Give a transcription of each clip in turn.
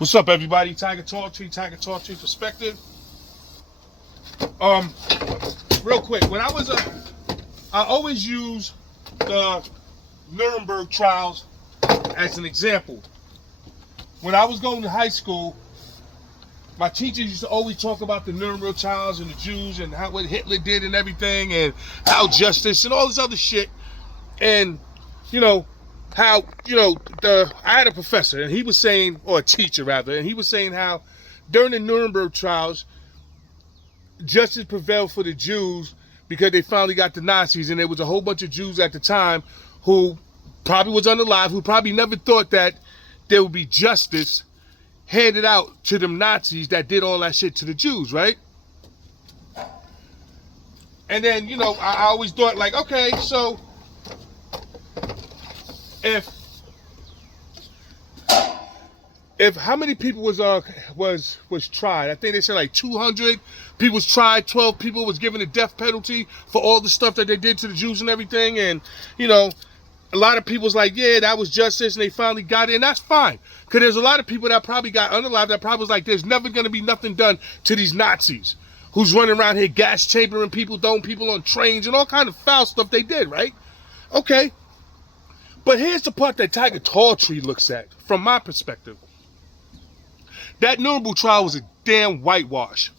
What's up, everybody? Tiger Talk Tree Perspective. Real quick, when I was I always use the Nuremberg trials as an example. When I was going to high school, my teachers used to always talk about the Nuremberg trials and the Jews and what Hitler did and everything, and how justice and all this other shit. And how I had a professor, and he was saying, or a teacher rather, and he was saying how during the Nuremberg trials, justice prevailed for the Jews because they finally got the Nazis, and there was a whole bunch of Jews at the time who probably was unalive, who probably never thought that there would be justice handed out to them Nazis that did all that shit to the Jews, right? And then, I always thought, like, okay, so if how many people was tried? I think they said like 200 people was tried. 12 people was given the death penalty for all the stuff that they did to the Jews and everything. And a lot of people was like, yeah, that was justice, and they finally got it, and that's fine. Because there's a lot of people that probably got unalive that probably was like, there's never going to be nothing done to these Nazis who's running around here gas chambering people, throwing people on trains, and all kind of foul stuff they did, right? Okay. But here's the part that Tiger Tree looks at, from my perspective. That Nuremberg trial was a damn whitewash.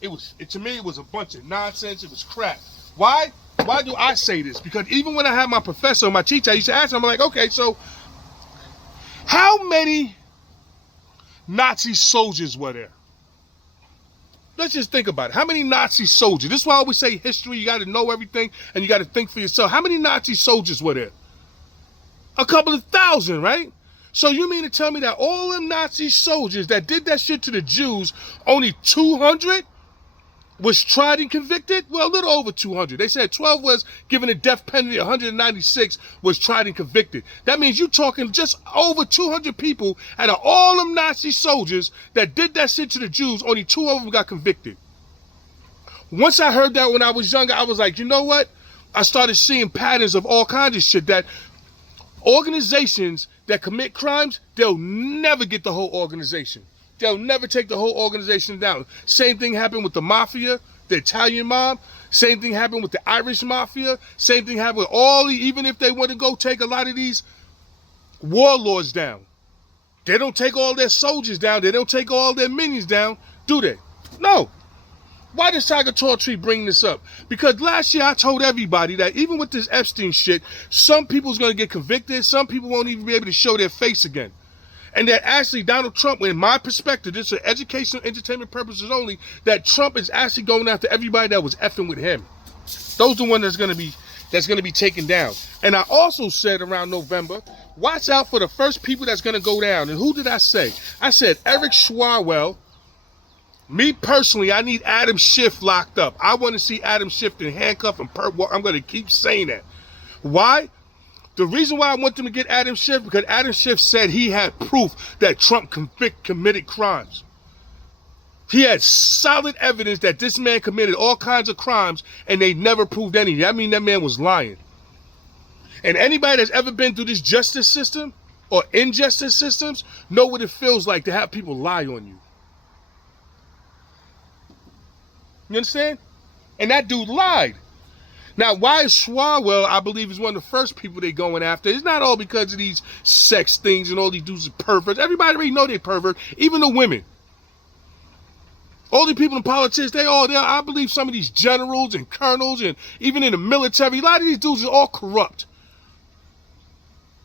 To me, it was a bunch of nonsense. It was crap. Why? Why do I say this? Because even when I had my professor, my teacher, I used to ask him, I'm like, okay, so how many Nazi soldiers were there? Let's just think about it. How many Nazi soldiers? This is why I always say history. You got to know everything, and you got to think for yourself. How many Nazi soldiers were there? A couple of thousand, right? So you mean to tell me that all them Nazi soldiers that did that shit to the Jews, only 200 was tried and convicted? Well, a little over 200. They said 12 was given a death penalty, 196 was tried and convicted. That means you're talking just over 200 people out of all them Nazi soldiers that did that shit to the Jews, only 2 of them got convicted. Once I heard that when I was younger, I was like, you know what? I started seeing patterns of all kinds of shit that organizations that commit crimes, they'll never get the whole organization. They'll never take the whole organization down. Same thing happened with the mafia, the Italian mob. Same thing happened with the Irish mafia. Same thing happened with even if they want to go take a lot of these warlords down. They don't take all their soldiers down. They don't take all their minions down, do they? No. Why does Tiger Tree bring this up? Because last year I told everybody that even with this Epstein shit, some people's going to get convicted. Some people won't even be able to show their face again. And that actually Donald Trump, in my perspective, this is for educational, entertainment purposes only, that Trump is actually going after everybody that was effing with him. Those are the ones that's going to be taken down. And I also said around November, watch out for the first people that's going to go down. And who did I say? I said Eric Swalwell. Me personally, I need Adam Schiff locked up. I want to see Adam Schiff in handcuffs and I'm going to keep saying that. Why? The reason why I want them to get Adam Schiff, because Adam Schiff said he had proof that Trump committed crimes. He had solid evidence that this man committed all kinds of crimes, and they never proved any. I mean, that man was lying. And anybody that's ever been through this justice system or injustice systems know what it feels like to have people lie on you. You understand? And that dude lied. Now, why is Swalwell, I believe, is one of the first people they're going after? It's not all because of these sex things and all these dudes are perverts. Everybody already know they pervert, even the women. All the people in politics, I believe some of these generals and colonels and even in the military, a lot of these dudes are all corrupt.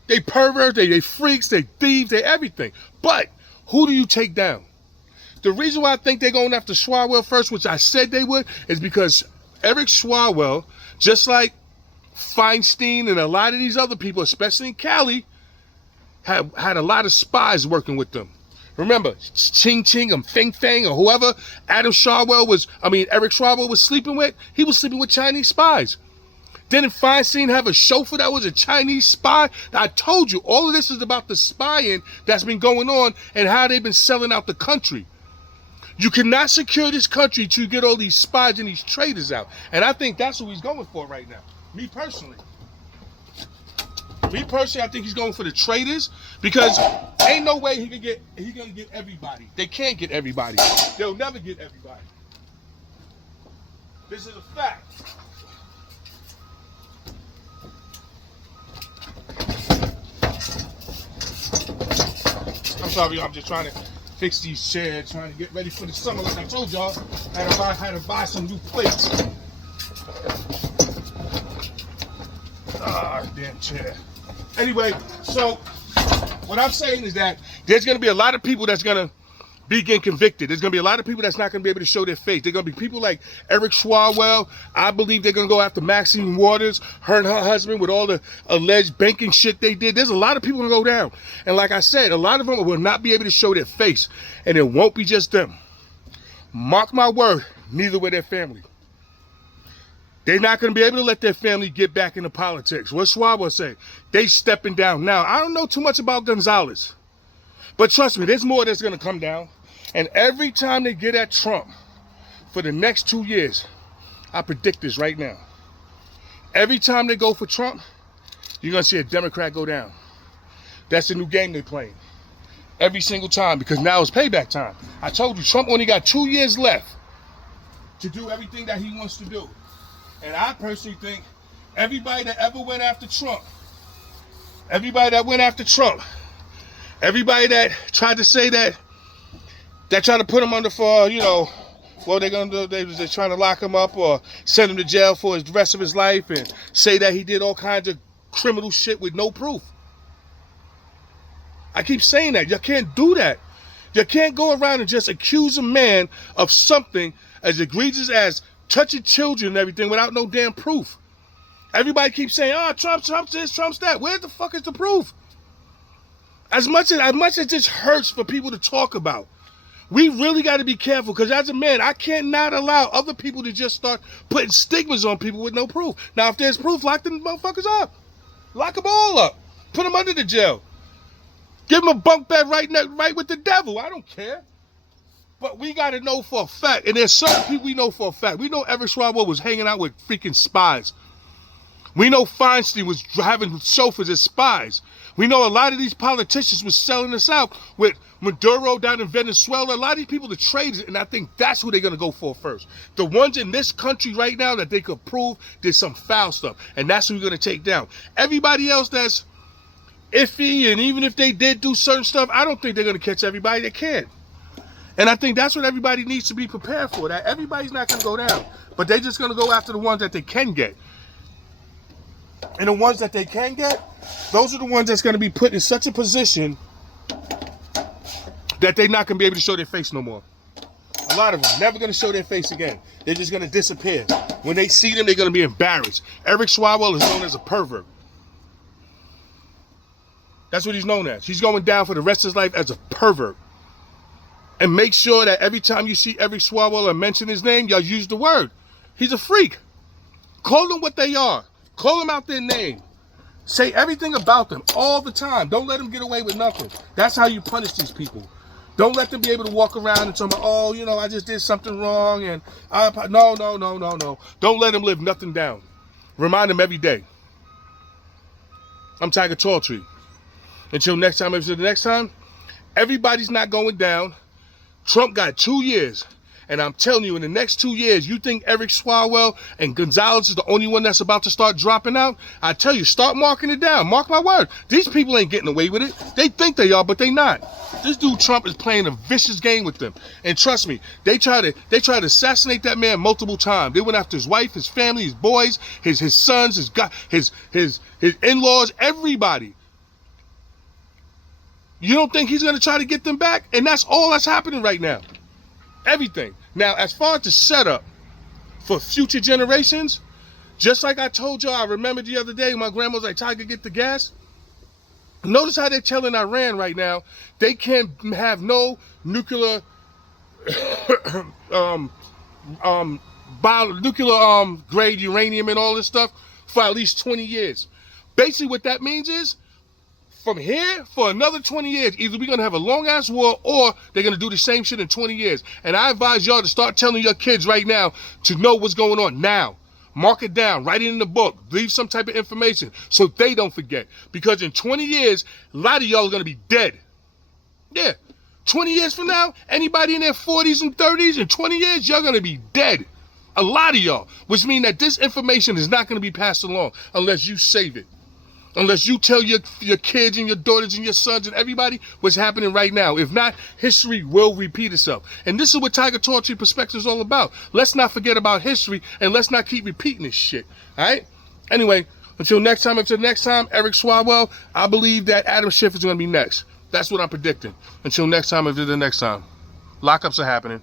They perverts, they freaks, they thieves, they everything. But who do you take down? The reason why I think they're going after Swalwell first, which I said they would, is because Eric Swalwell, just like Feinstein and a lot of these other people, especially in Cali, had a lot of spies working with them. Remember, Ching Ching and Feng Feng or whoever Eric Swalwell was sleeping with, he was sleeping with Chinese spies. Didn't Feinstein have a chauffeur that was a Chinese spy? I told you, all of this is about the spying that's been going on and how they've been selling out the country. You cannot secure this country to get all these spies and these traitors out. And I think that's what he's going for right now. Me personally. Me personally, I think he's going for the traitors because ain't no way gonna get everybody. They can't get everybody. They'll never get everybody. This is a fact. I'm sorry, I'm just trying to fix these chairs, trying to get ready for the summer. Like I told y'all, I had to buy some new plates. Ah, damn chair. Anyway, so what I'm saying is that there's going to be a lot of people that's going to be getting convicted. There's going to be a lot of people that's not going to be able to show their face. There's going to be people like Eric Swalwell. I believe they're going to go after Maxine Waters, her and her husband, with all the alleged banking shit they did. There's a lot of people going to go down. And like I said, a lot of them will not be able to show their face. And it won't be just them. Mark my word, neither will their family. They're not going to be able to let their family get back into politics. What Swalwell say? They stepping down. Now, I don't know too much about Gonzalez. But trust me, there's more that's going to come down. And every time they get at Trump for the next 2 years, I predict this right now. Every time they go for Trump, you're going to see a Democrat go down. That's the new game they're playing. Every single time, because now it's payback time. I told you, Trump only got 2 years left to do everything that he wants to do. And I personally think everybody that ever went after Trump, everybody that tried to say that tried to put him under for, well, they're trying to lock him up or send him to jail for the rest of his life and say that he did all kinds of criminal shit with no proof. I keep saying that. You can't do that. You can't go around and just accuse a man of something as egregious as touching children and everything without no damn proof. Everybody keeps saying, oh, Trump's this, Trump's that. Where the fuck is the proof? As much as this hurts for people to talk about, we really got to be careful, because as a man, I cannot allow other people to just start putting stigmas on people with no proof. Now, if there's proof, lock them motherfuckers up. Lock them all up. Put them under the jail. Give them a bunk bed right with the devil. I don't care. But we got to know for a fact, and there's certain people we know for a fact. We know Eric Swalwell was hanging out with freaking spies. We know Feinstein was having chauffeurs as spies. We know a lot of these politicians was selling us out with Maduro down in Venezuela. A lot of these people are traitors, and I think that's who they're going to go for first. The ones in this country right now that they could prove did some foul stuff, and that's who we're going to take down. Everybody else that's iffy, and even if they did do certain stuff, I don't think they're going to catch everybody. They can't. And I think that's what everybody needs to be prepared for, that everybody's not going to go down, but they're just going to go after the ones that they can get. And the ones that they can get, those are the ones that's going to be put in such a position that they're not going to be able to show their face no more. A lot of them never going to show their face again. They're just going to disappear. When they see them, they're going to be embarrassed. Eric Swalwell is known as a pervert. That's what he's known as. He's going down for the rest of his life as a pervert. And make sure that every time you see Eric Swalwell or mention his name, y'all use the word. He's a freak. Call them what they are. Call them out their name. Say everything about them all the time. Don't let them get away with nothing. That's how you punish these people. Don't let them be able to walk around and tell me, oh, I just did something wrong. And no. Don't let them live nothing down. Remind them every day. I'm Tiger Talltree. Until next time, everybody's not going down. Trump got 2 years. And I'm telling you, in the next 2 years, you think Eric Swalwell and Gonzalez is the only one that's about to start dropping out? I tell you, start marking it down. Mark my word. These people ain't getting away with it. They think they are, but they not. This dude Trump is playing a vicious game with them. And trust me, they tried to assassinate that man multiple times. They went after his wife, his family, his boys, his sons, his in-laws, everybody. You don't think he's going to try to get them back? And that's all that's happening right now. Everything. Now, as far as the setup for future generations, just like I told y'all, I remember the other day, my grandma was like, Tiger, get the gas. Notice how they're telling Iran right now, they can't have no nuclear, grade uranium and all this stuff for at least 20 years. Basically, what that means is, from here, for another 20 years, either we're going to have a long-ass war or they're going to do the same shit in 20 years. And I advise y'all to start telling your kids right now to know what's going on now. Mark it down, write it in the book, leave some type of information so they don't forget. Because in 20 years, a lot of y'all are going to be dead. Yeah. 20 years from now, anybody in their 40s and 30s, in 20 years, y'all going to be dead. A lot of y'all. Which means that this information is not going to be passed along unless you save it. Unless you tell your kids and your daughters and your sons and everybody what's happening right now. If not, history will repeat itself. And this is what Tiger Torture Perspective is all about. Let's not forget about history and let's not keep repeating this shit. All right? Anyway, until next time, Eric Swalwell, I believe that Adam Schiff is going to be next. That's what I'm predicting. Until next time, until the next time. Lockups are happening.